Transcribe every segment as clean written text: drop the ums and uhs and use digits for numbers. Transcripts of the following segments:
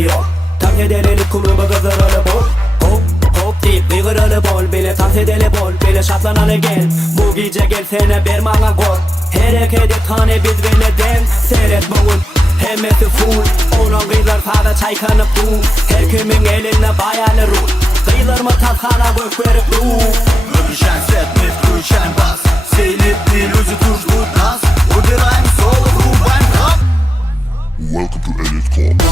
yok. Tank edelim klubu kızlarını bol. Hop hop deyip bıyığırını bol. Bile dans edeli bol, bile şatlanalı gel. Bu gece gelsene bir bana gol. Hareketi tane biz veleden seyret bugün. Hemmesi full, onun kıyılar fazla çaykanıp dur. Her kimin eline bayalı ruh. Kıyılar mı talhana gök verip dur. Выключаем свет, мы включаем бас. Все элитные люди тут ждут нас. Убираем соло, врубаем хаб. Welcome to Elite Club.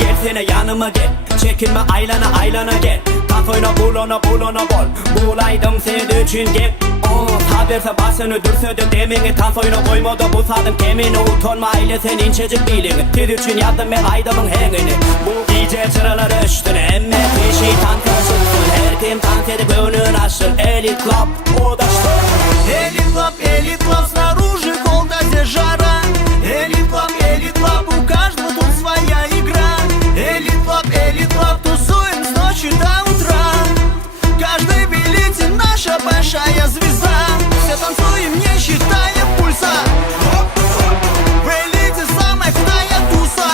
Gelsene yanıma gel, çekinme aylana aylana gel. Kafayla bulana bulana bol, bulaydım senin için gel. Haberse basını dürsödü demini, tansoyuna koymadı bu sadım kemini. Utanma aile sen incecik bilini, tiz için yaptım ben aydamın hengini. Bu gece çıraları üstüne emme kişi tantaşırsın. Her kim tant edip önün aşır, Elite Club odaştır. Элит Клаб, Элит Клаб, снаружи холода, здесь жара. Элит Клаб, у каждого тут своя игра. Элит Клаб, тусуем с ночи до утра. Каждый в элите наша большая звезда. Все танцуем, не считая пульса. В элите самая крутая туса.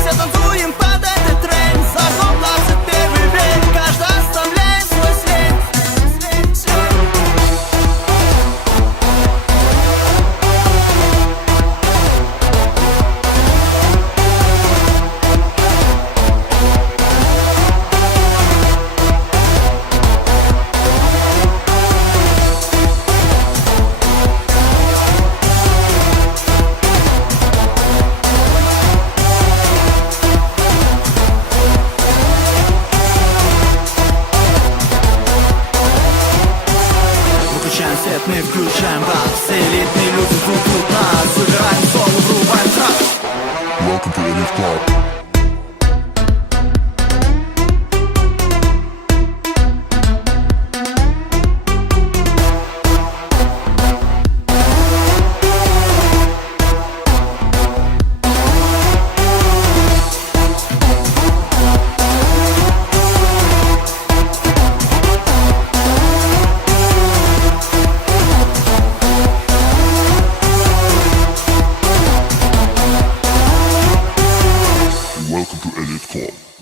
Все танцуем под этот тренд. Закон 21 век, каждый оставляет свой след. Выключаем свет, мы включаем бас. Все элитные люди тут нас. Убираем соло, врубаем трап. Welcome to Elite Club. Welcome to Elite Club.